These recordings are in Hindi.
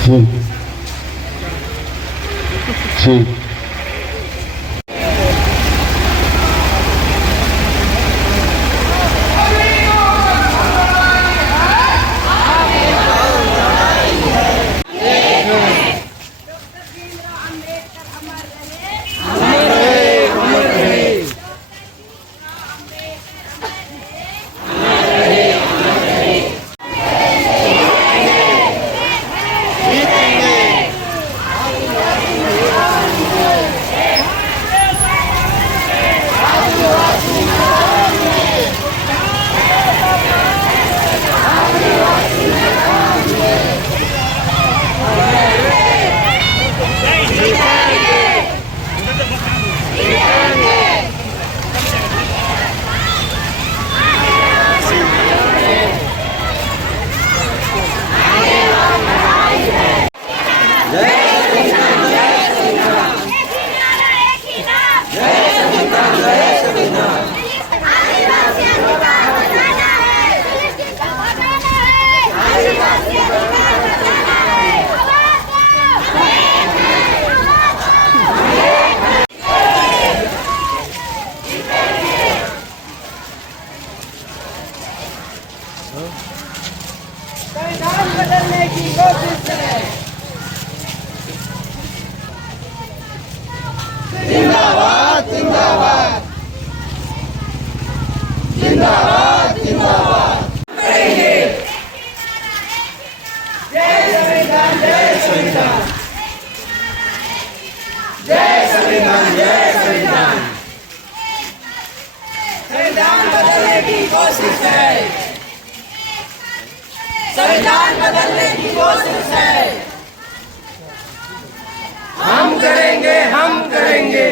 जी जी संविधान बदलने की कोशिश करें। जिंदाबाद जिंदाबाद जिंदाबाद जिंदाबाद करेंगे। जय संविधान जय संविधान जय संविधान जय संविधान। संविधान बदलने की कोशिश है। संविधान बदलने की कोशिश है। हम करेंगे हम करेंगे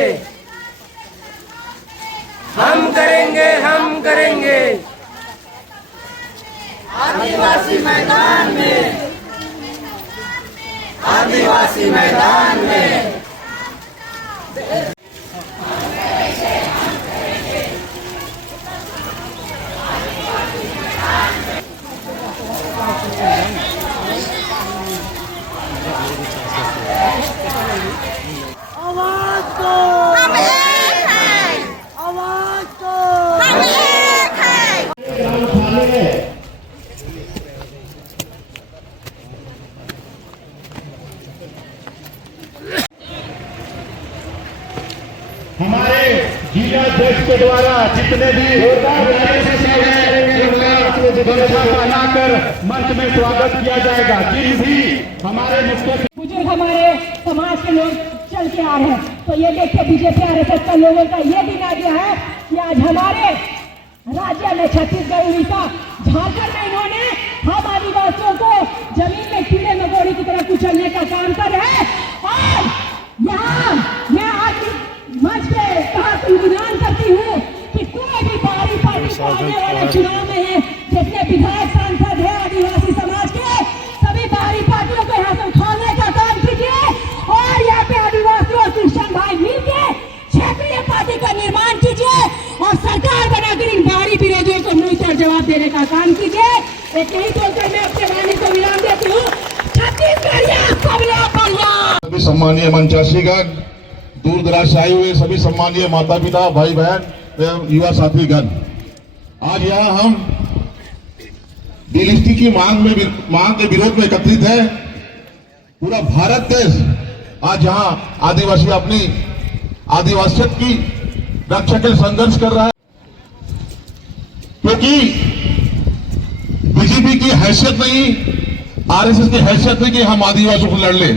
हम करेंगे हम करेंगे। आदिवासी मैदान में आदिवासी मैदान में आवाज को हम एक हैं। आवाज को हम एक हैं। हमारे जिला अध्यक्ष के द्वारा जितने भी बनाकर मंच में स्वागत किया जाएगा। जिन भी हमारे मुख्य बुजुर्ग हमारे समाज के लोग चल के आ रहे हैं, तो ये देख के बीजेपी आरएसएस का लोगों का ये दिन आ गया है कि आज हमारे राज्य में छत्तीसगढ़ उड़ीसा झारखंड में इन्होंने हम आदिवासियों को जमीन में कीड़े मकोड़े की तरह कुचलने का काम कर रहे हैं। और यहाँ मैं आज मंच पे कहा विधान करती हूँ कि कोई भी बाहरी पार्टी को आने वाले चुनाव में है, जितने विधायक सांसद है आदिवासी समाज के, सभी बाहरी पार्टियों को यहाँ से उठाने का काम कीजिए और यहाँ पे आदिवासी और क्रिश्चियन भाई मिलकर क्षेत्रीय पार्टी का निर्माण कीजिए और सरकार बनाकर इन बाहरी विरोधियों को मुंह तोड़ जवाब देने का काम कीजिए। एक यही बोलकर मैं अपने वाणी को विराम देती हूँ। सभी सम्मानीय मंचासीगण, दूर दराज से आए हुए सभी सम्मानीय माता पिता, भाई बहन एवं युवा साथीगण, आज यहाँ हम डीलिस्टी की मांग के विरोध में एकत्रित है। पूरा भारत देश आज यहाँ आदिवासी अपनी आदिवासियत की रक्षा के लिए संघर्ष कर रहा है, क्योंकि बीजेपी की हैसियत नहीं, आरएसएस की हैसियत नहीं कि हम आदिवासियों को लड़ ले।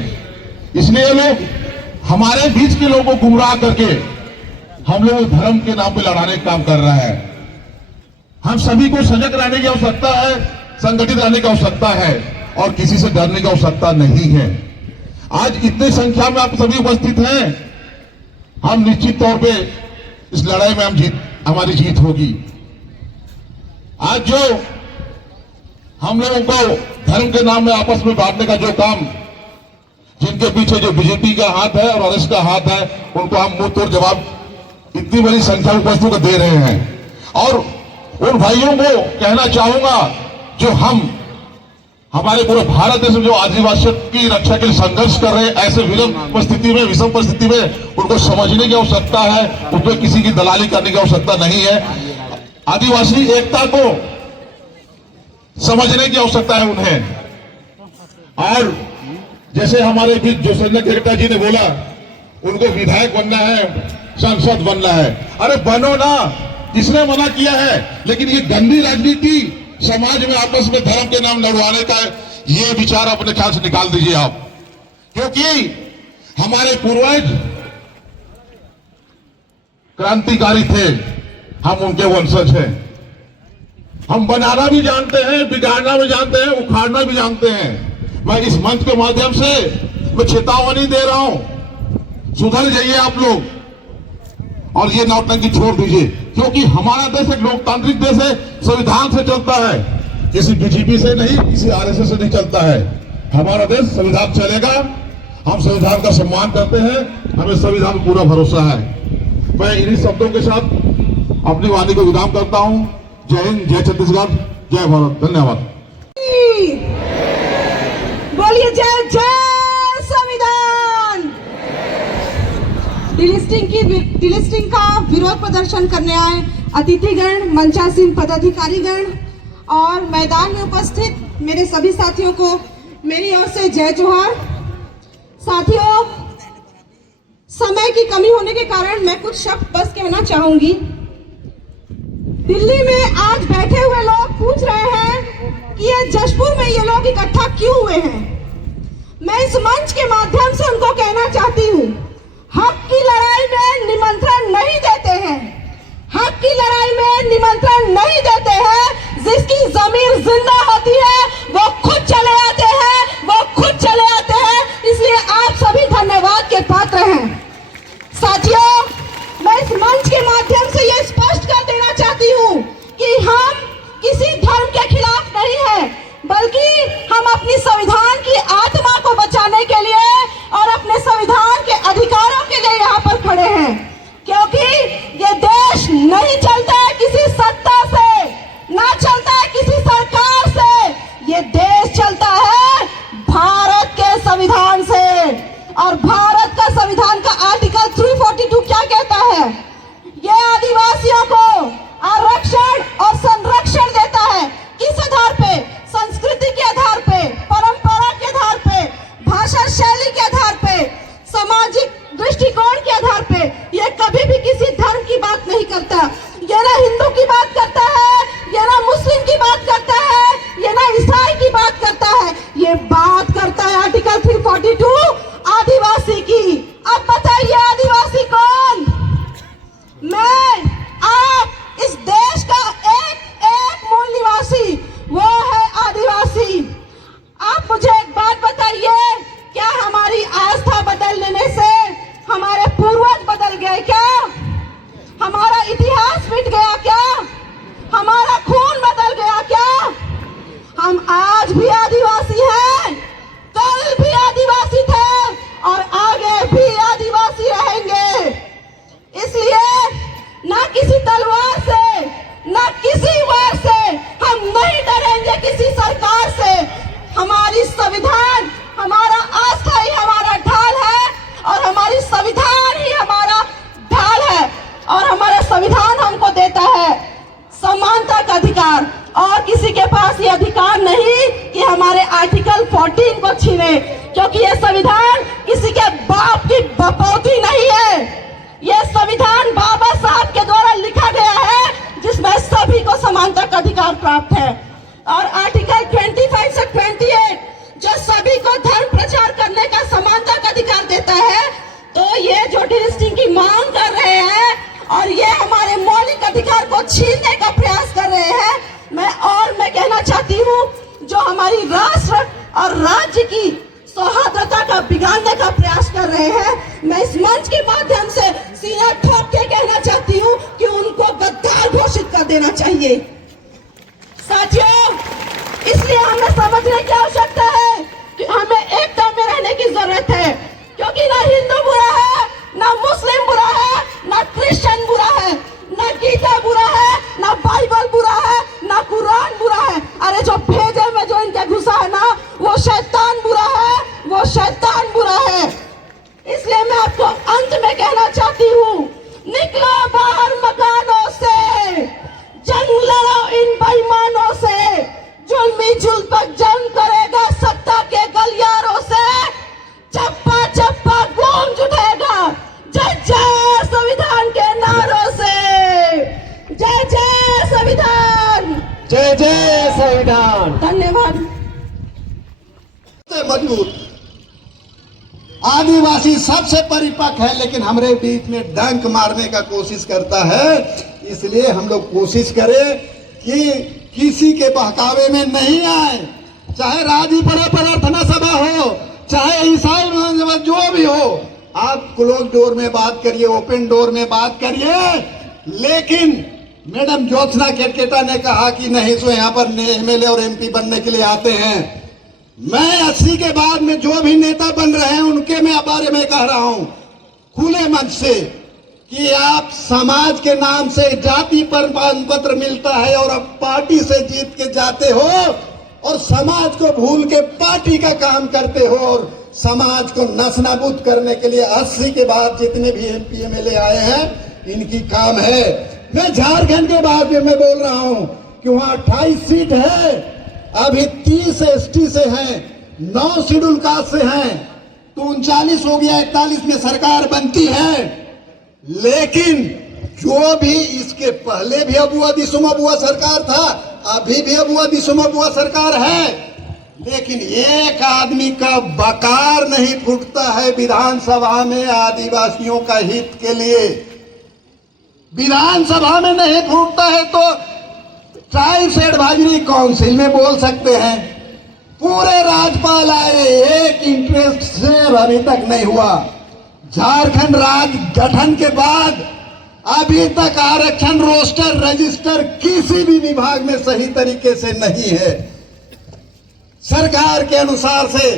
इसलिए लोग हमारे बीच के लोगों को गुमराह करके हम लोग धर्म के नाम पे लड़ाने का काम कर रहा है। हम सभी को सजग रहने की आवश्यकता है, संगठित रहने की आवश्यकता है और किसी से डरने की आवश्यकता नहीं है। आज इतनी संख्या में आप सभी उपस्थित हैं, हम निश्चित तौर पे इस लड़ाई में हमारी जीत होगी। आज जो हम लोगों को धर्म के नाम में आपस में बांटने का जो काम, जिनके पीछे जो बीजेपी का हाथ है और आरएसएस का हाथ है, उनको हम मुंह तोड़ जवाब इतनी बड़ी संख्या में उपस्थित दे रहे हैं। और उन भाइयों को कहना चाहूंगा जो हम हमारे पूरे भारत देश में जो आदिवासियों की रक्षा के लिए संघर्ष कर रहे हैं, ऐसे विषम परिस्थिति में उनको समझने की आवश्यकता है, उसमें किसी की दलाली करने की आवश्यकता नहीं है। आदिवासी एकता को समझने की आवश्यकता है उन्हें। और जैसे हमारे बीच जोसेफ केरकेटा जी ने बोला, उनको विधायक बनना है, सांसद बनना है। अरे बनो ना, किसने मना किया है? लेकिन ये गंदी राजनीति समाज में आपस में धर्म के नाम लड़वाने का ये विचार अपने ख्याल से निकाल दीजिए आप, क्योंकि हमारे पूर्वज क्रांतिकारी थे, हम उनके वंशज हैं। हम बनाना भी जानते हैं, बिगाड़ना भी जानते हैं, उखाड़ना भी जानते हैं। मैं इस मंच के माध्यम से मैं चेतावनी दे रहा हूं, सुधर जाइए आप लोग और ये नौटंकी छोड़ दीजिए, क्योंकि हमारा देश एक लोकतांत्रिक देश है, संविधान से चलता है, किसी बीजेपी से नहीं, किसी आरएसएस से नहीं चलता है। हमारा देश संविधान चलेगा, हम संविधान का सम्मान करते हैं, हमें संविधान पर पूरा भरोसा है। मैं इन्हीं शब्दों के साथ अपनी वाणी को विराम करता हूं। जय हिंद, जय छत्तीसगढ़, जय भारत, धन्यवाद। बोलिए जय जय संविधान। डिलिस्टिंग का विरोध प्रदर्शन करने आए अतिथिगण, मंचासीन पदाधिकारीगण और मैदान में उपस्थित मेरे सभी साथियों को मेरी ओर से जय जोहार। साथियों, समय की कमी होने के कारण मैं कुछ शब्द बस कहना चाहूंगी। दिल्ली में आज बैठे हुए लोग पूछ रहे हैं कि ये जशपुर में ये लोग इकट्ठा क्यों हुए हैं। मैं इस मंच के माध्यम से उनको कहना चाहती हूँ, हक की लड़ाई में निमंत्रण नहीं देते हैं, हक की लड़ाई में निमंत्रण नहीं देते हैं। जिसकी जमीर जिंदा होती है वो खुद चले आते हैं, वो खुद चले आते हैं। इसलिए आप सभी धन्यवाद के पात्र हैं। साथियों, मैं इस मंच के माध्यम से ये स्पष्ट कर देना चाहती हूँ कि हम किसी धर्म के खिलाफ नहीं है, बल्कि हम अपनी संविधान की आत्मा को बचाने के लिए और अपने संविधान के अधिकारों के लिए यहाँ पर खड़े हैं। क्योंकि ये देश नहीं चलता है किसी सत्ता से, ना चलता है किसी सरकार से, ये देश चलता है भारत के संविधान से। और भारत का संविधान का आर्टिकल 342 क्या कहता है? ये आदिवासियों को आरक्षण और संरक्षण देता है। किस आधार पे? संस्कृति के आधार पे, परंपरा के आधार पे, भाषा शैली के आधार पे, सामाजिक दृष्टिकोण के आधार पे। ये कभी भी किसी धर्म की बात नहीं करता। ये ना हिंदू की बात करता है, ये ना मुस्लिम की बात करता है, ये ना ईसाई की बात करता है, ये बात करता है आर्टिकल 342 आदिवासी की। अब बताइए आदिवासी कौन? मैं, आप, इस देश का एक एक मूल निवासी, वो है आदिवासी। आप मुझे एक बात बताइए, क्या हमारी आस्था बदल लेने से हमारे पूर्वज बदल गए क्या? हमारा इतिहास मिट गया क्या? हमारा खून बदल गया क्या? हम आज भी आदिवासी हैं, कल भी आदिवासी थे और आगे भी आदिवासी रहेंगे। इसलिए ना किसी तलवार से, ना किसी वार से हम नहीं डरेंगे किसी सरकार से। हमारी संविधान, हमारा आस्था ही हमारा ढाल है और हमारी संविधान ही हमारा ढाल है। और हमारा संविधान हमको देता है समानता का अधिकार, और किसी के पास ये अधिकार नहीं कि हमारे आर्टिकल 14 को छीने, क्योंकि ये संविधान किसी के बाप की बपौती नहीं है। ये संविधान बाबा साहब के द्वारा लिखा गया है, जिसमें सभी को समानता का अधिकार प्राप्त है। और आर्टिकल 25 से 28 जो सभी को धर्म प्रचार करने का समानता का अधिकार देता है, तो ये जो डिलिस्टिंग की मांग कर रहे हैं और ये हमारे मौलिक अधिकार को छीनने का प्रयास कर रहे हैं, मैं कहना चाहती हूँ, जो हमारी राष्ट्र और राज्य की सौहार्दता का बिगाड़ने का प्रयास कर रहे हैं, मैं इस मंच के माध्यम से सीना ठोक के कहना चाहती हूँ कि उनको गद्दार घोषित कर देना चाहिए। साथियों, इसलिए हमें समझने की आवश्यकता है कि हमें एकता में रहने की जरूरत है, क्योंकि ना हिंदू बुरा है, ना मुस्लिम बुरा है, ना क्रिश्चियन बुरा है, ना गीता बुरा है, ना बाइबल बुरा है, ना कुरान बुरा है। अरे जो भेजे में जो इनके घुसा है ना, शैतान बुरा है। इसलिए मैं आपको अंत में कहना चाहती हूँ, निकलो बाहर मकानों से, जंग लड़ो इन बेईमानों से। जुल्मी जुल्म तक जंग करेगा सत्ता के गलियारों से। चप्पा चप्पा गूंज उठेगा जय जय संविधान के नारों से। जय जय संविधान, जय जय संविधान। धन्यवाद। मजबूत आदिवासी सबसे परिपक्व है, लेकिन हमारे बीच में डंक मारने का कोशिश करता है। इसलिए हम लोग कोशिश करें कि किसी के बहकावे में नहीं आए, चाहे राजीपुरा प्रार्थना सभा हो, चाहे ईसाई जो भी हो। आप क्लोज डोर में बात करिए, ओपन डोर में बात करिए, लेकिन मैडम ज्योत्सना केटकेटा ने कहा कि नहीं सो यहाँ पर एमएलए और एमपी बनने के लिए आते हैं। मैं 80 के बाद में जो भी नेता बन रहे हैं उनके मैं बारे में कह रहा हूं खुले मन से कि आप समाज के नाम से जाति प्रमाण पत्र मिलता है और अब पार्टी से जीत के जाते हो और समाज को भूल के पार्टी का काम करते हो और समाज को नस्तानाबूद करने के लिए 80 के बाद जितने भी एमपी एमएलए आए हैं इनकी काम है। मैं झारखंड के बाद में मैं बोल रहा हूं कि वहां 28 सीट है, अभी 30 एसटी से हैं, 9 शेड्यूल कास्ट से हैं, तो 39 हो गया, 41 में सरकार बनती है। लेकिन जो भी इसके पहले भी अबुआ दिसुमा बुआ सरकार था, अभी भी अबुआ दिसुमा बुआ सरकार है, लेकिन एक आदमी का बकार नहीं फूटता है विधानसभा में आदिवासियों का हित के लिए। विधानसभा में नहीं फूटता है तो ट्राइब्स एडवाइजरी काउंसिल में बोल सकते हैं। पूरे राज्यपाल आए, एक इंटरेस्ट से अभी तक नहीं हुआ। झारखंड राज्य गठन के बाद अभी तक आरक्षण रोस्टर रजिस्टर किसी भी विभाग में सही तरीके से नहीं है। सरकार के अनुसार से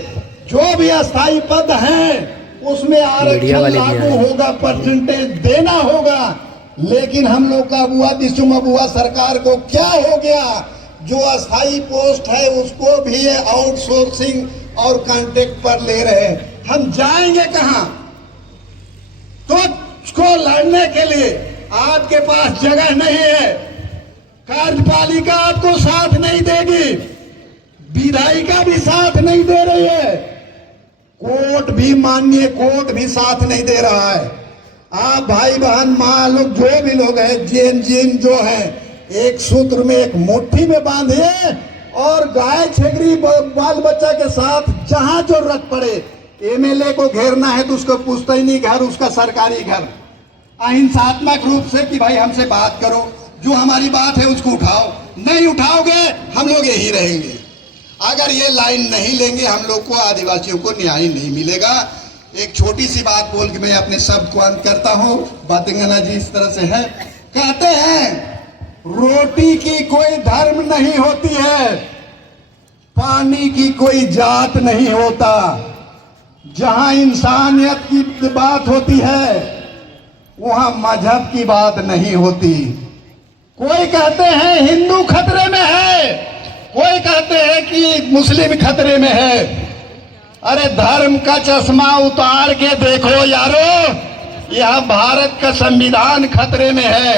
जो भी अस्थायी पद हैं उसमें आरक्षण लागू होगा, परसेंटेज देना होगा। लेकिन हम लोग का अबुआ दिसुम अबुआ सरकार को क्या हो गया, जो अस्थायी पोस्ट है उसको भी आउटसोर्सिंग और कॉन्ट्रैक्ट पर ले रहे हैं। हम जाएंगे कहां? तो उसको लड़ने के लिए आपके पास जगह नहीं है, कार्यपालिका आपको साथ नहीं देगी, विधायिका भी साथ नहीं दे रही है, कोर्ट भी माननीय कोर्ट भी साथ नहीं दे रहा है। आप भाई बहन माँ लोग जो भी लोग हैं, जिन जो हैं, एक सूत्र में एक मुट्ठी में बांधिए और गाय छेगरी बाल बच्चा के साथ जहां जरूरत पड़े, एमएलए को घेरना है तो उसको पुश्तैनी घर, उसका सरकारी घर, अहिंसात्मक रूप से कि भाई हमसे बात करो, जो हमारी बात है उसको उठाओ। नहीं उठाओगे हम लोग यही रहेंगे। अगर ये लाइन नहीं लेंगे हम लोग को, आदिवासियों को न्याय नहीं मिलेगा। एक छोटी सी बात बोल के मैं अपने शब्द को अंत करता हूँ। बातेंगना जी इस तरह से है, कहते हैं रोटी की कोई धर्म नहीं होती है, पानी की कोई जात नहीं होता। जहां इंसानियत की बात होती है वहां मजहब की बात नहीं होती। कोई कहते हैं हिंदू खतरे में है, कोई कहते हैं कि मुस्लिम खतरे में है। अरे धर्म का चश्मा उतार के देखो यारो, यह भारत का संविधान खतरे में है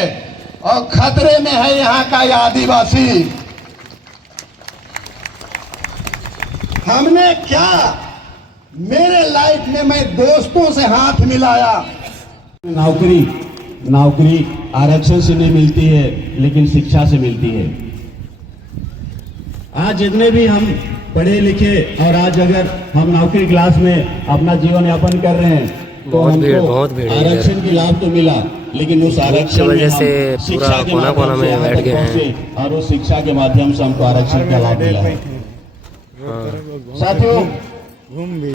और खतरे में है यहाँ का आदिवासी। हमने क्या, मेरे लाइफ में मैं दोस्तों से हाथ मिलाया। नौकरी आरक्षण से नहीं मिलती है लेकिन शिक्षा से मिलती है। आज जितने भी हम पढ़े लिखे और आज अगर हम नौकरी क्लास में अपना जीवन यापन कर रहे हैं तो हमको आरक्षण की लाभ तो मिला, लेकिन उस आरक्षण में हम शिक्षा के माध्यम से बैठ गए हैं और उस शिक्षा के माध्यम से हमको आरक्षण का लाभ मिला है। साथियों